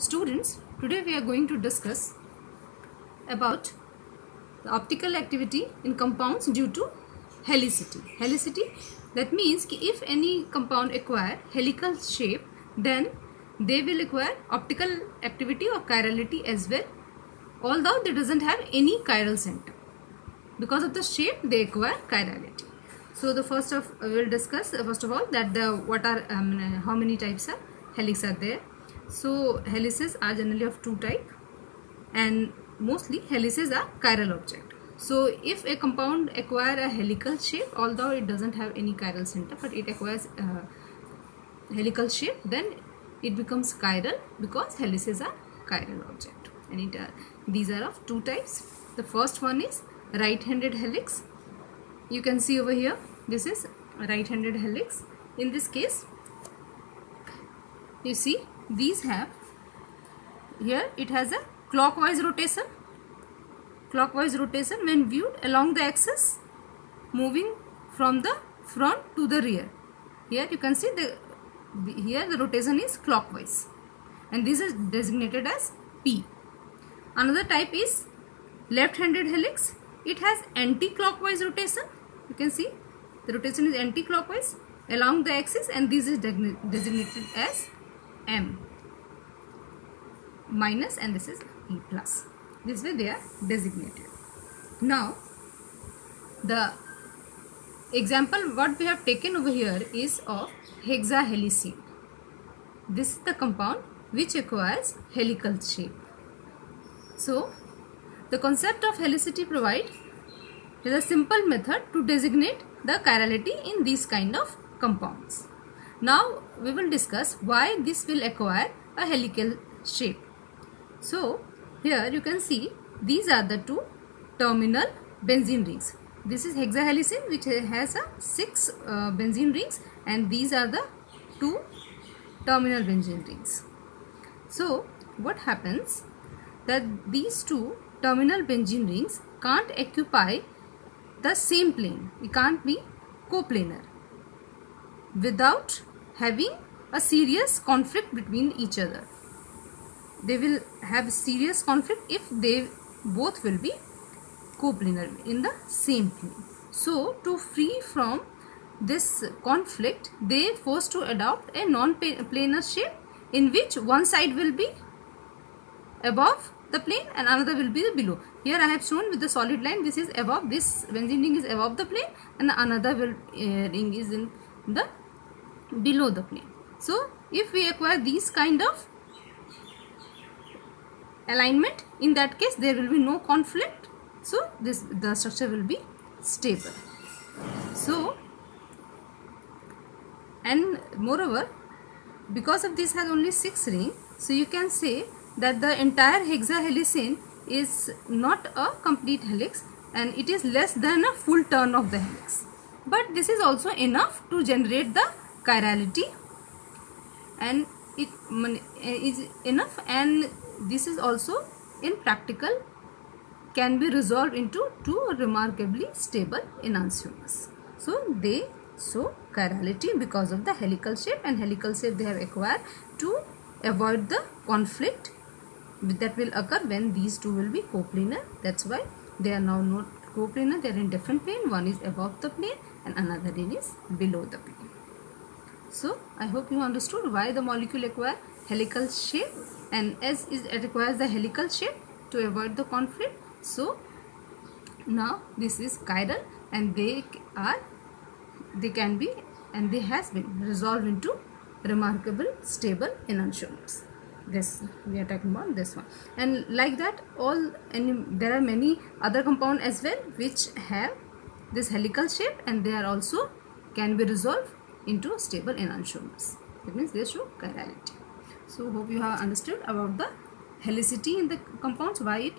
Students, today we are going to discuss about the optical activity in compounds due to helicity. Helicity, that means कि if any compound acquire helical shape, then they will acquire optical activity or chirality as well, although they doesn't have any chiral center. Because of the shape, they acquire chirality. So the we'll discuss first of all that how many types of helix are there. So helices are generally of two types, and mostly helices are chiral object. So if a compound acquire a helical shape, although it doesn't have any chiral center, but it acquires helical shape, then it becomes chiral because helices are chiral object. And these are of two types. The first one is right-handed helix. You can see over here, this is right-handed helix. In this case, you see these have, here it has a clockwise rotation. Clockwise rotation when viewed along the axis, moving from the front to the rear. Here you can see here the rotation is clockwise, and this is designated as P. Another type is left-handed helix. It has anti-clockwise rotation. You can see the rotation is anti-clockwise along the axis, and this is designated as M minus, and this is E plus. This way they are designated. Now the example what we have taken over here is of hexahelicene. This is the compound which acquires helical shape. So the concept of helicity provides a simple method to designate the chirality in these kind of compounds. Now we will discuss why this will acquire a helical shape. So here you can see these are the two terminal benzene rings. This is hexahelicene, which has a 6 benzene rings, and these are the two terminal benzene rings. So what happens that these two terminal benzene rings can't occupy the same plane. It can't be coplanar without having a serious conflict between each other. They will have serious conflict if they both will be coplanar in the same plane. So to free from this conflict, they forced to adopt a non-planar shape in which one side will be above the plane and another will be below. Here I have shown with the solid line, this is above, this benzene ring is above the plane, and another ring is in the below the plane. So if we acquire these kind of alignment, in that case there will be no conflict, so the structure will be stable. So, and moreover, because of this has only 6 rings, so you can say that the entire hexahelicene is not a complete helix, and it is less than a full turn of the helix, but this is also enough to generate the chirality, and it is enough, and this is also in practical can be resolved into two remarkably stable enantiomers. So they show chirality because of the helical shape, and helical shape they have acquired to avoid the conflict that will occur when these two will be coplanar. That's why they are now not coplanar, they are in different plane. One is above the plane and another one is below the plane. So I hope you understood why the molecule acquire helical shape, and as it requires the helical shape to avoid the conflict. So now this is chiral, and they can be, and they has been resolved into remarkable stable enantiomers. This we are talking about this one, and like that there are many other compounds as well which have this helical shape, and they are also can be resolved into stable enantiomers. That means they show chirality. So hope you have understood about the helicity in the compounds, why it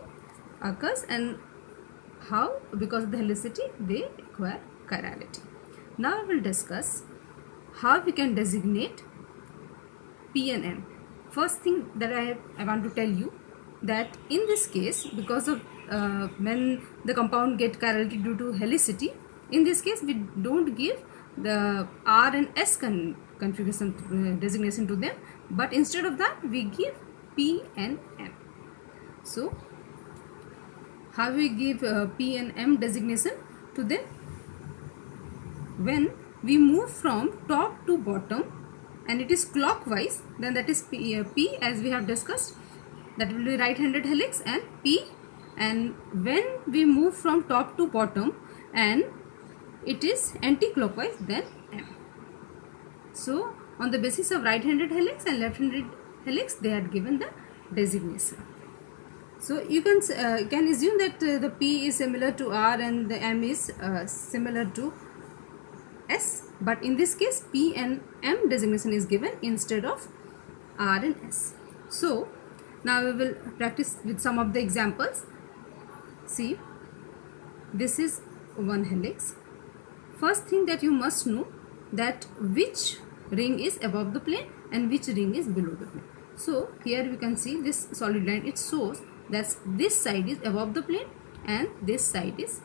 occurs, and how because of the helicity they acquire chirality. Now we will discuss how we can designate P and M. First thing that I want to tell you that in this case, because of when the compound get chirality due to helicity, in this case we don't give the R and S configuration designation to them, but instead of that we give P and M. So how we give P and M designation to them? When we move from top to bottom and it is clockwise, then that is P as we have discussed, that will be right-handed helix and P. And when we move from top to bottom and it is anti-clockwise, then M. So on the basis of right-handed helix and left-handed helix, they had given the designation. So you can assume that the P is similar to R and the M is similar to S, but in this case P and M designation is given instead of R and S. So now we will practice with some of the examples. See, this is one helix. First thing that you must know that which ring is above the plane and which ring is below the plane. So here we can see this solid line, it shows that this side is above the plane and this side is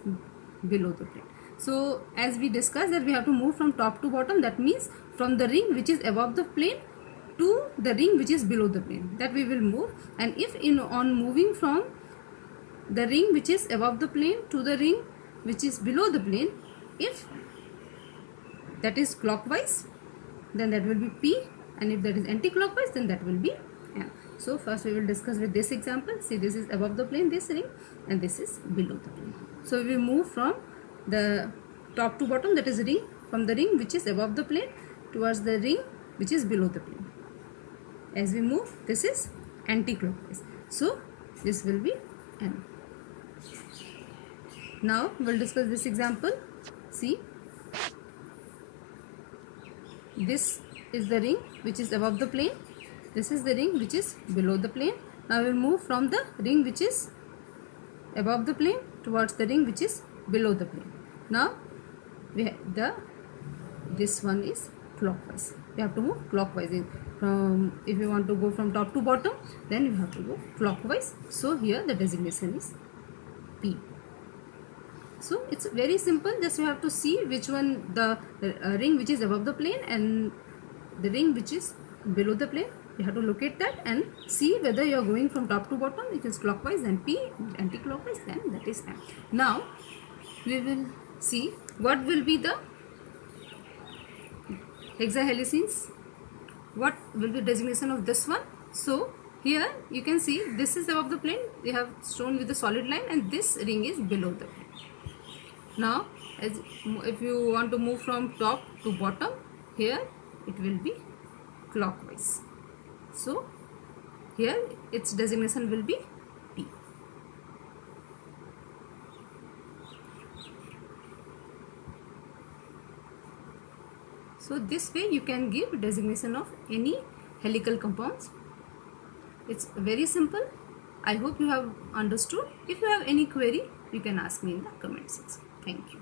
below the plane. So as we discussed that we have to move from top to bottom, that means from the ring which is above the plane to the ring which is below the plane, that we will move. And if on moving from the ring which is above the plane to the ring which is below the plane, if that is clockwise, then that will be P, and if that is anti-clockwise, then that will be M. So first we will discuss with this example. See, this is above the plane, this ring, and this is below the plane. So we move from the top to bottom, that is ring, from the ring which is above the plane towards the ring which is below the plane. As we move, this is anti-clockwise. So this will be M. Now we will discuss this example. See, this is the ring which is above the plane. This is the ring which is below the plane. Now we will move from the ring which is above the plane towards the ring which is below the plane. Now this one is clockwise. We have to move clockwise. If you want to go from top to bottom, then you have to go clockwise. So here the designation is P. So it's very simple. Just you have to see which one, the ring which is above the plane and the ring which is below the plane. You have to locate that and see whether you are going from top to bottom. It is clockwise, and P, anti-clockwise, then that is M. Now we will see what will be the hexahelicins. What will be designation of this one? So here you can see this is above the plane. We have shown with the solid line, and this ring is below the plane. Now if you want to move from top to bottom, here it will be clockwise. So here its designation will be P. So this way you can give designation of any helical compounds. It's very simple. I hope you have understood. If you have any query, you can ask me in the comment section. Thank you.